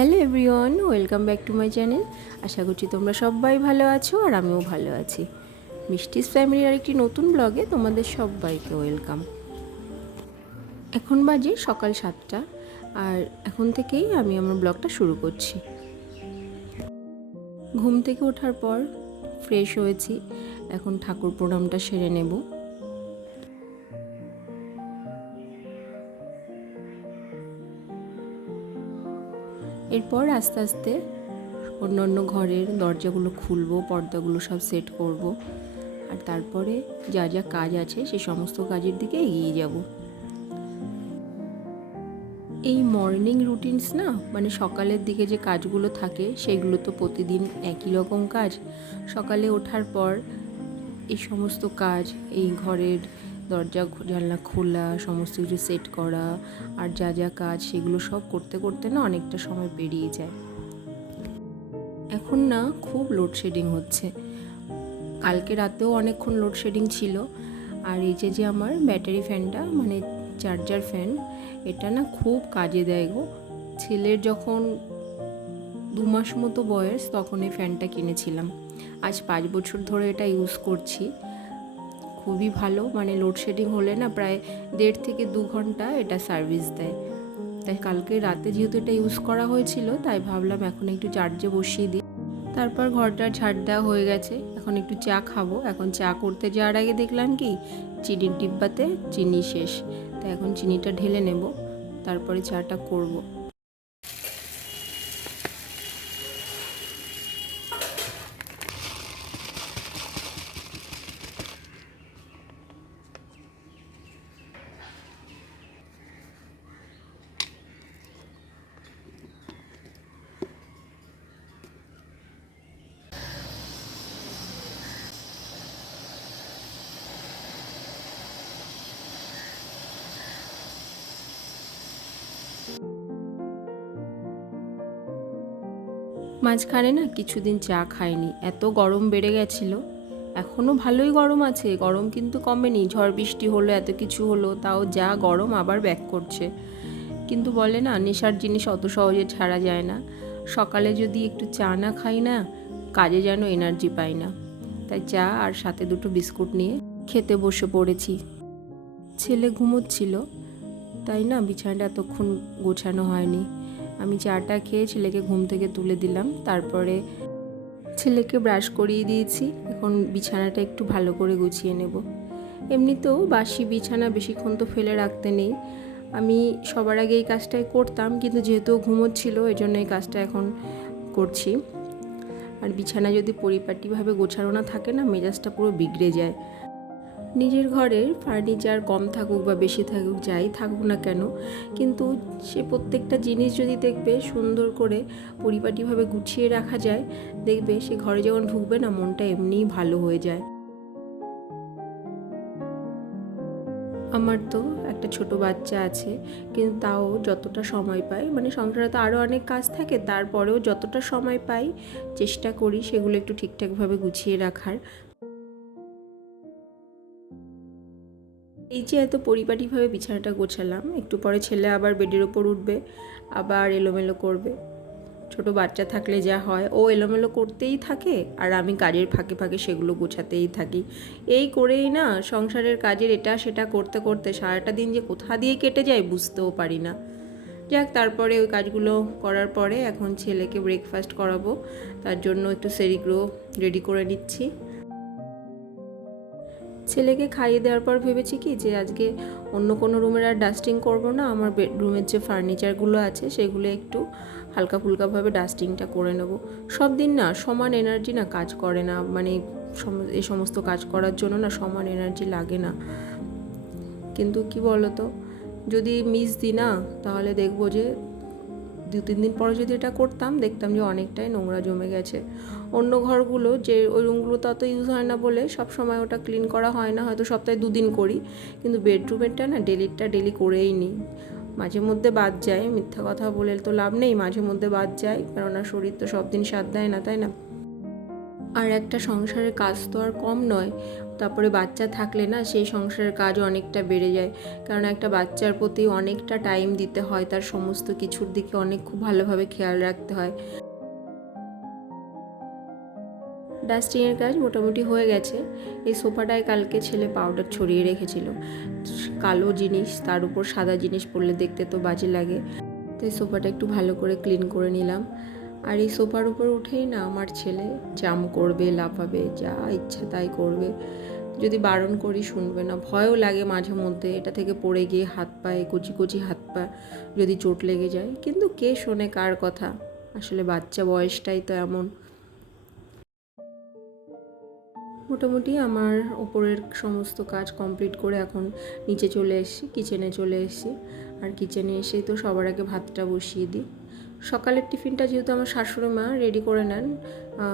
Hello everyone, welcome back to my channel. আশা করছি তোমরা সবাই ভালো আছো আর আমিও ভালো আছি। মিষ্টিস ফ্যামিলির আরেকটি নতুন ব্লগে তোমাদের সবাইকে ওয়েলকাম। এখন বাজে সকাল সাতটা আর এখন থেকেই আমি আমার ব্লগটা শুরু করছি। ঘুম থেকে ওঠার পর ফ্রেশ হয়েছি। এখন ঠাকুর প্রণামটা সেরে নেব। এরপর আস্তে আস্তে অন্য অন্য ঘরের দরজাগুলো খুলবো, পর্দাগুলো সব সেট করব। আর তারপরে যা যা কাজ আছে সে সমস্ত কাজের দিকে এগিয়ে যাব। এই মর্নিং রুটিনস না মানে সকালের দিকে যে কাজগুলো থাকে, সেগুলো তো প্রতিদিন একই রকম কাজ। সকালে ওঠার পর এই সমস্ত কাজ, এই ঘরের দরজা জানলা খোলা, সমস্ত কিছু সেট করা আর যা যা কাজ সেগুলো সব করতে করতে না অনেকটা সময় পেরিয়ে যায়। এখন না খুব লোডশেডিং হচ্ছে। কালকে রাতেও অনেকক্ষণ লোডশেডিং ছিল। আর এই যে যে আমার ব্যাটারি ফ্যানটা মানে চার্জার ফ্যান এটা না খুব কাজে দেয় গো। ছেলের যখন দু মাস মতো বয়স, তখন এই ফ্যানটা কিনেছিলাম। আজ পাঁচ বছর ধরে এটা ইউজ করছি। খুবই ভালো। মানে লোডশেডিং হলে না প্রায় দেড় থেকে দু ঘণ্টা এটা সার্ভিস দেয়। তাই কালকে রাতে যেহেতু এটা ইউজ করা হয়েছিল, তাই ভাবলাম এখন একটু চার্জে বসিয়ে দিই। তারপর ঘরটা ঝাড় দেওয়া হয়ে গেছে। এখন একটু চা খাব। এখন চা করতে যাওয়ার আগে দেখলাম কি, চিনির ডিব্বাতে চিনি শেষ। তাই এখন চিনিটা ঢেলে নেব। তারপরে চাটা করব। মাঝখানে না কিছুদিন চা খাইনি। এত গরম বেড়ে গেছিল। এখনও ভালোই গরম আছে। গরম কিন্তু কমেনি। ঝড় বৃষ্টি হলো, এত কিছু হলো, তাও যা গরম আবার ব্যাক করছে। কিন্তু বলে না, নেশার জিনিস অত সহজে ছাড়া যায় না। সকালে যদি একটু চা না খাই না, কাজে যেন এনার্জি পাই না। তাই চা আর সাথে দুটো বিস্কুট নিয়ে খেতে বসে পড়েছি। ছেলে ঘুমোচ্ছিল। তাই না, বিছানাটা এতক্ষণ গোছানো হয়নি। আমি চাটা খেয়ে ছেলেকে ঘুম থেকে তুলে দিলাম। তারপরে ছেলেকে ব্রাশ করিয়ে দিয়েছি। এখন বিছানাটা একটু ভালো করে গুছিয়ে নেব। এমনিতেও বাসি বিছানা বেশিক্ষণ তো ফেলে রাখতে নেই। আমি সবার আগে এই কাজটাই করতাম, কিন্তু যেহেতু ঘুমোচ্ছিল এই জন্য এই কাজটা এখন করছি। আর বিছানা যদি পরিপাটিভাবে গোছানো না থাকে না, মেজাজটা পুরো বিগড়ে যায়। নিজের ঘরের ফার্নিচার কম থাকুক বা বেশি থাকুক, যাই থাকুক না কেন, কিন্তু সে প্রত্যেকটা জিনিস যদি দেখবে সুন্দর করে পরিপাটিভাবে গুছিয়ে রাখা যায়, দেখবে সে ঘরে যখন ঢুকবে না, মনটা এমনিই ভালো হয়ে যায়। আমার তো একটা ছোট বাচ্চা আছে, কিন্তু তাও যতটা সময় পাই মানে সংসারে তো আরও অনেক কাজ থাকে, তারপরেও যতটা সময় পাই, চেষ্টা করি সেগুলো একটু ঠিকঠাকভাবে গুছিয়ে রাখার। এই যে এত পরিপাটিভাবে বিছানাটা গোছালাম, একটু পরে ছেলে আবার বেডের ওপর উঠবে, আবার এলোমেলো করবে। ছোট বাচ্চা থাকলে যা হয়, ও এলোমেলো করতেই থাকে আর আমি কাজের ফাঁকে ফাঁকে সেগুলো গোছাতেই থাকি। এই করেই না সংসারের কাজের এটা সেটা করতে করতে সারাটা দিন যে কোথা দিয়ে কেটে যায় বুঝতেও পারি না। যাক, তারপরে ওই কাজগুলো করার পরে এখন ছেলেকে ব্রেকফাস্ট করাবো, তার জন্য একটু সেরিগ্রো রেডি করে নিচ্ছি। ছেলেকে খাইয়ে দেওয়ার পর ভেবেছি কি যে আজকে অন্য কোনো রুমের আর ডাস্টিং করব না। আমার বেডরুমের যে ফার্নিচারগুলো আছে, সেগুলো একটু হালকা ফুলকাভাবে ডাস্টিংটা করে নেব। সব দিন না, সমান এনার্জি না কাজ করে না। মানে এই সমস্ত কাজ করার জন্য না সমান এনার্জি লাগে না। কিন্তু কি বলতো? যদি মিস দিই না, তাহলে দেখব যে দু তিন দিন পরে যদি এটা করতাম, দেখতাম যে অনেকটাই নোংরা জমে গেছে। অন্য ঘরগুলো যে ওই রুমগুলো তত ইউজ হয় না বলে সব সময় ওটা ক্লিন করা হয় না, হয়তো সপ্তাহে দুদিন করি। কিন্তু বেডরুমেরটা না ডেলিটা ডেলি করেই নিই মাঝে মধ্যে বাদ যায়, মিথ্যা কথা বলে তো লাভ নেই, মাঝে মধ্যে বাদ যায় কেননা শরীর তো সব দিন সাথ দেয় না, তাই না? আর একটা সংসারের কাজ তো আর কম নয়। তারপরে বাচ্চা থাকলে না সেই সংসারের কাজ অনেকটা বেড়ে যায়। কারণ একটা বাচ্চার প্রতি অনেকটা টাইম দিতে হয়, তার সমস্ত কিছুর দিকে অনেক খুব ভালোভাবে খেয়াল রাখতে হয়। ডাস্টিংয়ের কাজ মোটামুটি হয়ে গেছে। এই সোফাটায় কালকে ছেলে পাউডার ছড়িয়ে রেখেছিল। কালো জিনিস, তার উপর সাদা জিনিস পড়লে দেখতে তো বাজে লাগে। তো এই সোফাটা একটু ভালো করে ক্লিন করে নিলাম। আর এই সোফার উপর উঠেই না আমার ছেলে জাম করবে, লাফাবে, যা ইচ্ছা তাই করবে। যদি বারণ করি শুনবে না, ভয়ও লাগে মাঝে মধ্যে, এটা থেকে পড়ে গিয়ে হাত পায়ে, কচি কচি হাত পা যদি চোট লেগে যায়। কিন্তু কে শোনে কার কথা? আসলে বাচ্চা বয়সটাই তো এমন। মোটামুটি আমার ওপরের সমস্ত কাজ কমপ্লিট করে এখন নিচে চলে এসেছি, কিচেনে চলে এসেছি। আর কিচেনে এসেই তো সবার আগে ভাতটা বসিয়ে দিই। সকালের টিফিনটা যেহেতু আমার শাশুড়ি মা রেডি করে নেন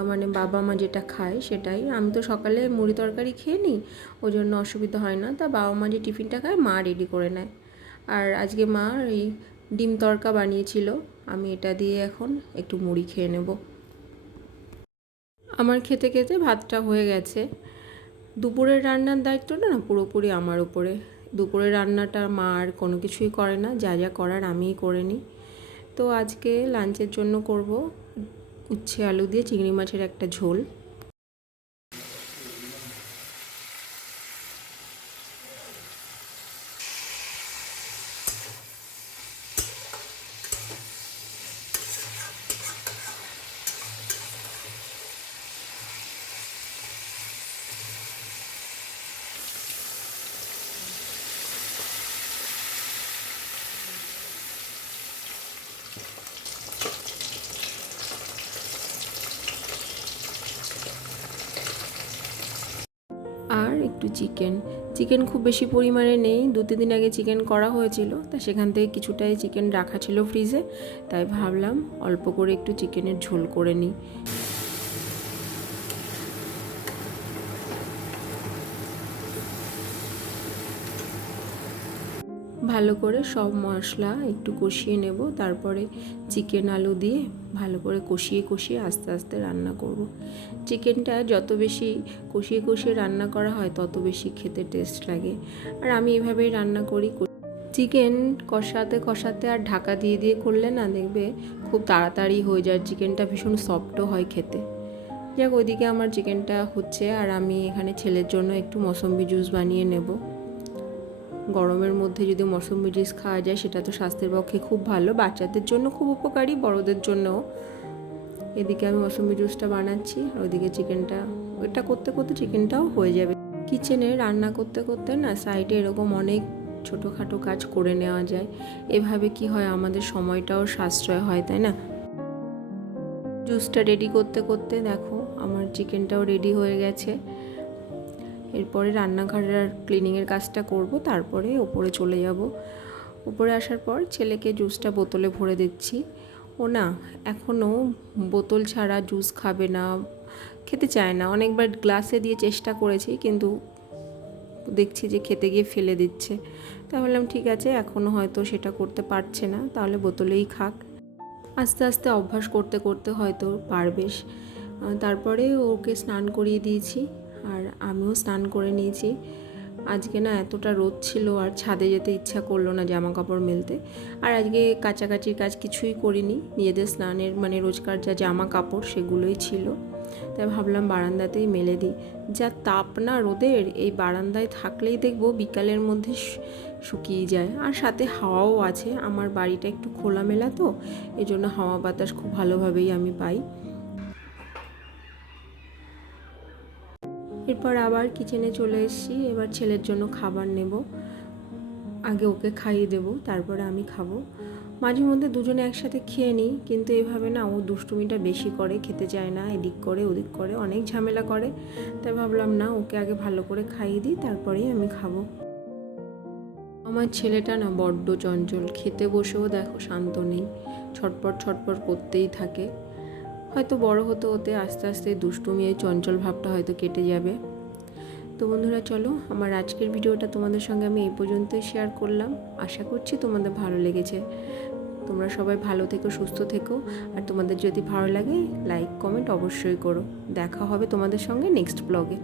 মানে বাবা মা যেটা খায় সেটাই। আমি তো সকালে মুড়ি তরকারি খেয়ে নিই, ওই জন্য অসুবিধা হয় না। তা বাবা মা যে টিফিনটা খায়, মা রেডি করে নেয়। আর আজকে মা এই ডিম তরকা বানিয়েছিল, আমি এটা দিয়ে এখন একটু মুড়ি খেয়ে নেব। আমার খেতে খেতে ভাতটা হয়ে গেছে। দুপুরের রান্নার দায়িত্বটা না, পুরোপুরি আমার উপরে। দুপুরের রান্নাটা মা আর কোনো কিছুই করে না, যা যা করার আমিই করে নিই। তো আজকে লাঞ্চের জন্য করব উচ্ছে আলু দিয়ে চিংড়ি মাছের একটা ঝোল আর একটু চিকেন। চিকেন খুব বেশি পরিমাণে নেই। দু, তিন দিন আগে চিকেন করা হয়েছিল। তা সেখান থেকে কিছুটাই চিকেন রাখা ছিল ফ্রিজে। তাই ভাবলাম অল্প করে একটু চিকেনের ঝোল করে নিই। ভালো করে সব মশলা একটু কষিয়ে নেব, তারপরে চিকেন আলু দিয়ে ভালো করে কষিয়ে কষিয়ে আস্তে আস্তে রান্না করব। চিকেনটা যত বেশি কষিয়ে কষিয়ে রান্না করা হয়, তত বেশি খেতে টেস্ট লাগে। আর আমি এভাবেই রান্না করি চিকেন কষাতে কষাতে আর ঢাকা দিয়ে দিয়ে করলে না দেখবে খুব তাড়াতাড়ি হয়ে যায়। চিকেনটা ভীষণ সফটও হয় খেতে। যাক, ওইদিকে আমার চিকেনটা হচ্ছে, আর আমি এখানে ছেলের জন্য একটু মৌসম্বি জুস বানিয়ে নেব। গরমের মধ্যে যদি মৌসুমি জুস খাওয়া যায়, সেটা তো স্বাস্থ্যের পক্ষে খুব ভালো। বাচ্চাদের জন্য খুব উপকারী, বড়দের জন্যও। এদিকে আমি মৌসুমি জুসটা বানাচ্ছি, আর ওইদিকে চিকেনটা ওইটা করতে করতে চিকেনটাও হয়ে যাবে। কিচেনে রান্না করতে করতে না, সাইডে এরকম অনেক ছোটোখাটো কাজ করে নেওয়া যায়। এভাবে কি হয়, আমাদের সময়টাও সাশ্রয় হয়, তাই না? জুসটা রেডি করতে করতে দেখো, আমার চিকেনটাও রেডি হয়ে গেছে। এরপরে রান্নাঘরের আর ক্লিনিংয়ের কাজটা করব, তারপরে ওপরে চলে যাব। উপরে আসার পর ছেলেকে জুসটা বোতলে ভরে দিচ্ছি। ও না, এখনও বোতল ছাড়া জুস খাবে না, খেতে চায় না। অনেকবার গ্লাসে দিয়ে চেষ্টা করেছি, কিন্তু দেখছি যে খেতে গিয়ে ফেলে দিচ্ছে। তা বললাম ঠিক আছে, এখনও হয়তো সেটা করতে পারছে না, তাহলে বোতলেই খাক। আস্তে আস্তে অভ্যাস করতে করতে হয়তো পারবে তারপরে ওকে স্নান করিয়ে দিয়েছি। আর আমিও স্নান করে নিয়েছি। আজকে না এতটা রোদ ছিল আর ছাদে যেতে ইচ্ছা করল না জামা কাপড় মেলতে। আর আজকে কাচাকাচির কাজ কিছুই করিনি। নিজেদের স্নানের মানে রোজকার যা জামা কাপড় সেগুলোই ছিল। তাই ভাবলাম বারান্দাতেই মেলে দিই। যা তাপ না রোদের, এই বারান্দায় থাকলেই দেখব বিকালের মধ্যে শুকিয়ে যায়। আর সাথে হাওয়াও আছে। আমার বাড়িটা একটু খোলামেলা তো এই জন্য হাওয়া বাতাস খুব ভালোভাবেই আমি পাই। এরপর আবার কিচেনে চলে এসেছি। এবার ছেলের জন্য খাবার নেব। আগে ওকে খাইয়ে দেবো, তারপরে আমি খাব। মাঝে মধ্যে দুজনে একসাথে খেয়ে নিই, কিন্তু এভাবে না, ও দুষ্টুমিটা বেশি করে, খেতে চায় না, এদিক করে, ওদিক করে, অনেক ঝামেলা করে। তাই ভাবলাম, না, ওকে আগে ভালো করে খাইয়ে দিই, তারপরেই আমি খাব। আমার ছেলেটা না, বড্ড চঞ্চল। খেতে বসেও দেখো, শান্ত নেই। ছটপট ছটপট করতেই থাকে। হয়তো বড় হতে হতে আস্তে আস্তে দুষ্টুমি, এই চঞ্চল ভাবটা হয়তো কেটে যাবে। তো বন্ধুরা, চলো আমার আজকের ভিডিওটা তোমাদের সঙ্গে আমি এই পর্যন্তই শেয়ার করলাম। আশা করছি তোমাদের ভালো লেগেছে। তোমরা সবাই ভালো থেকো, সুস্থ থেকো। আর তোমাদের যদি ভালো লাগে লাইক কমেন্ট অবশ্যই করো। দেখা হবে তোমাদের সঙ্গে নেক্সট ব্লগে